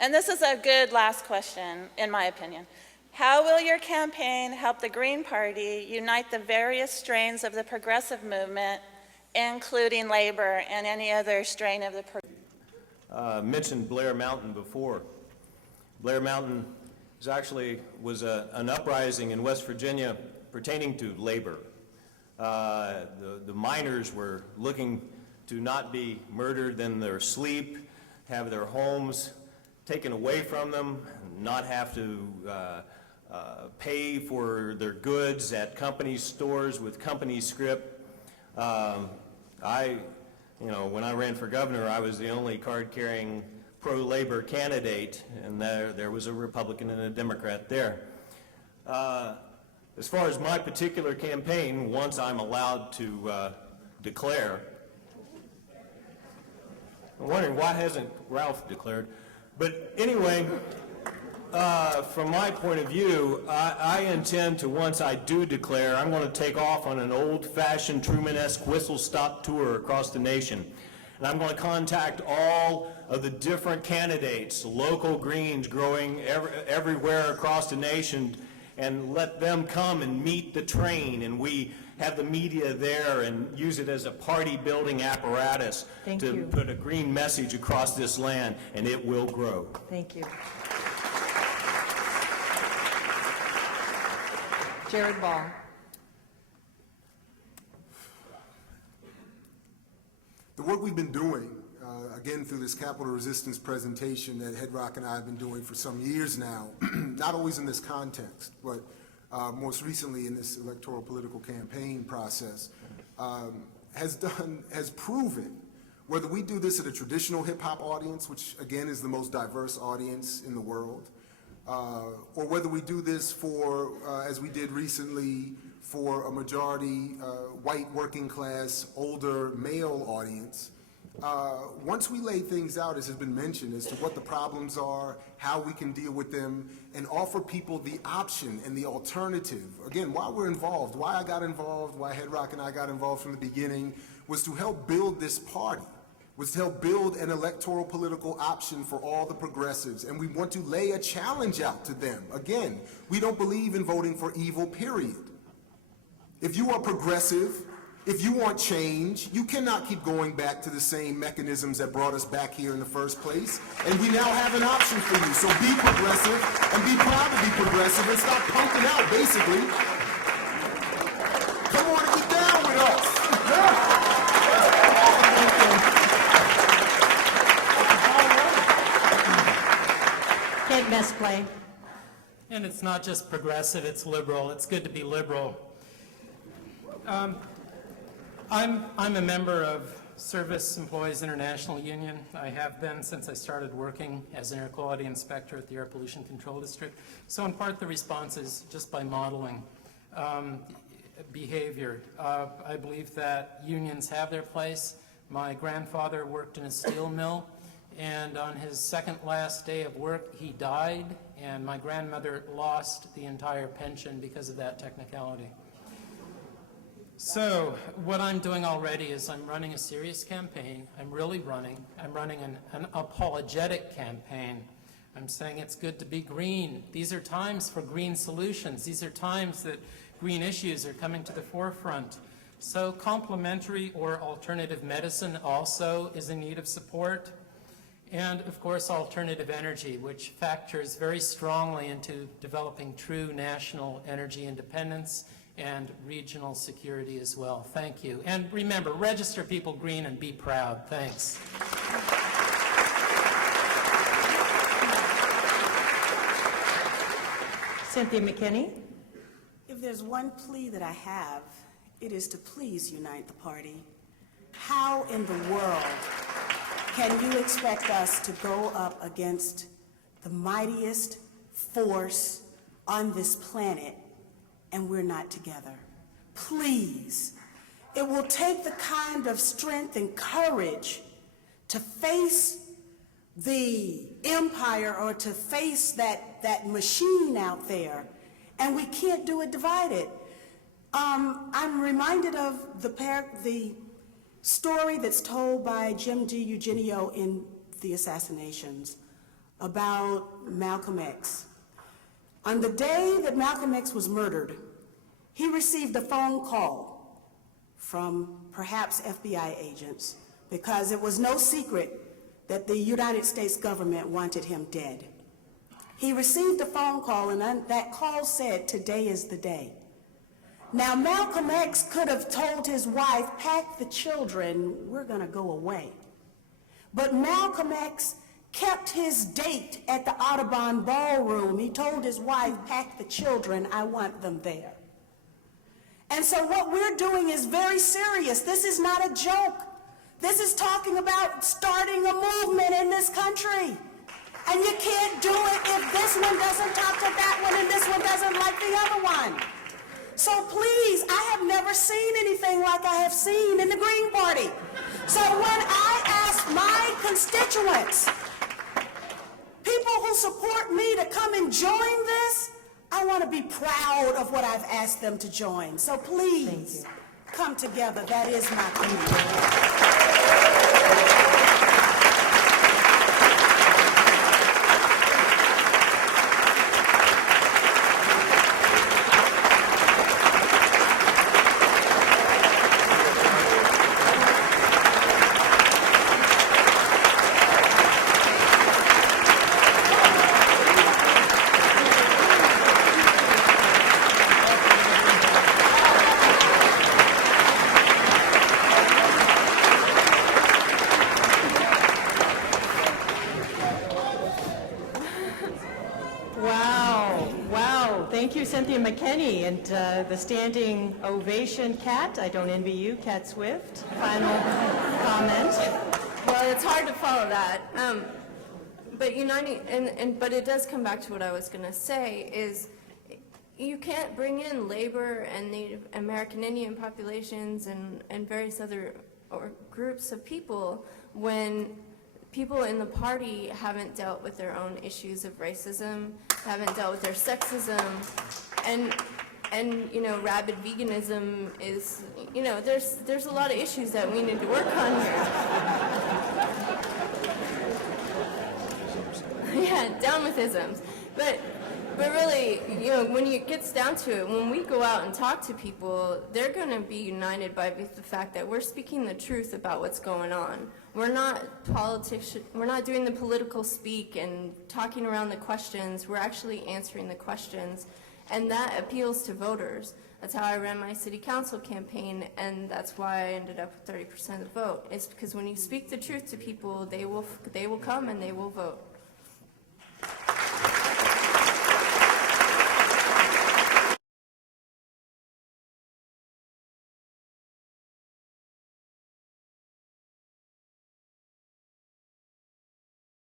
And this is a good last question, in my opinion. How will your campaign help the Green Party unite the various strains of the progressive movement, including labor and any other strain of the Mentioned Blair Mountain before. Blair Mountain was an uprising in West Virginia pertaining to labor. The miners were looking to not be murdered in their sleep, have their homes taken away from them, not have to pay for their goods at company stores with company script. When I ran for governor, I was the only card-carrying pro-labor candidate, and there was a Republican and a Democrat there. As far as my particular campaign, once I'm allowed to declare, I'm wondering why hasn't Ralph declared? But anyway, from my point of view, I intend to, once I do declare, I'm going to take off on an old-fashioned Truman-esque whistle-stop tour across the nation. And I'm going to contact all of the different candidates, local Greens growing everywhere across the nation, and let them come and meet the train. And we have the media there and use it as a party-building apparatus to put a green message across this land, and it will grow. Thank you. Jared Ball. The work we've been doing, again through this capital resistance presentation that Hedrock and I have been doing for some years now, not always in this context, but most recently in this electoral political campaign process, has proven, whether we do this at a traditional hip-hop audience, which again is the most diverse audience in the world, or whether we do this for, as we did recently, for a majority white working class older male audience, once we lay things out, as has been mentioned, as to what the problems are, how we can deal with them, and offer people the option and the alternative. Again, why we're involved, why I got involved, why Hedrock and I got involved from the beginning, was to help build this party, was to help build an electoral political option for all the progressives, and we want to lay a challenge out to them. Again, we don't believe in voting for evil, period. If you are progressive, if you want change, you cannot keep going back to the same mechanisms that brought us back here in the first place. And we now have an option for you. So be progressive and be proud to be progressive and stop punking out, basically. Come on and get down with us. Kate Mesplay. And it's not just progressive, it's liberal. It's good to be liberal. I'm a member of Service Employees International Union. I have been since I started working as an air quality inspector at the Air Pollution Control District. So in part the response is just by modeling behavior. I believe that unions have their place. My grandfather worked in a steel mill, and on his second last day of work he died, and my grandmother lost the entire pension because of that technicality. So what I'm doing already is I'm running a serious campaign. I'm running an apologetic campaign. I'm saying it's good to be green. These are times for green solutions. These are times that green issues are coming to the forefront. So complementary or alternative medicine also is in need of support. And of course alternative energy, which factors very strongly into developing true national energy independence and regional security as well. Thank you. And remember, register people green and be proud. Thanks. Cynthia McKinney. If there's one plea that I have, it is to please unite the party. How in the world can you expect us to go up against the mightiest force on this planet and we're not together? Please. It will take the kind of strength and courage to face the empire or to face that machine out there, and we can't do it divided. I'm reminded of the story that's told by Jim DiEugenio in The Assassinations about Malcolm X. On the day that Malcolm X was murdered, he received a phone call from perhaps FBI agents, because it was no secret that the United States government wanted him dead. He received a phone call, and that call said, "Today is the day." Now, Malcolm X could have told his wife, "Pack the children, we're gonna go away." But Malcolm X kept his date at the Audubon Ballroom. He told his wife, "Pack the children, I want them there." And so what we're doing is very serious. This is not a joke. This is talking about starting a movement in this country. And you can't do it if this one doesn't talk to that one and this one doesn't like the other one. So please, I have never seen anything like I have seen in the Green Party. So when I ask my constituents, people who support me, to come and join this, I want to be proud of what I've asked them to join. So please, come together. That is my community. Wow. Thank you, Cynthia McKinney. And the standing ovation, Kat. I don't envy you, Kat Swift. Final comment. Well, it's hard to follow that. But uniting, but it does come back to what I was going to say, is you can't bring in labor and Native American Indian populations and various other groups of people when people in the party haven't dealt with their own issues of racism, haven't dealt with their sexism, and you know, rabid veganism is, you know, there's a lot of issues that we need to work on here. Yeah, down with isms. But really, you know, when it gets down to it, when we go out and talk to people, they're going to be united by the fact that we're speaking the truth about what's going on. We're not politics. We're not doing the political speak and talking around the questions. We're actually answering the questions, and that appeals to voters. That's how I ran my city council campaign, and that's why I ended up with 30% of the vote. It's because when you speak the truth to people, they will come and they will vote.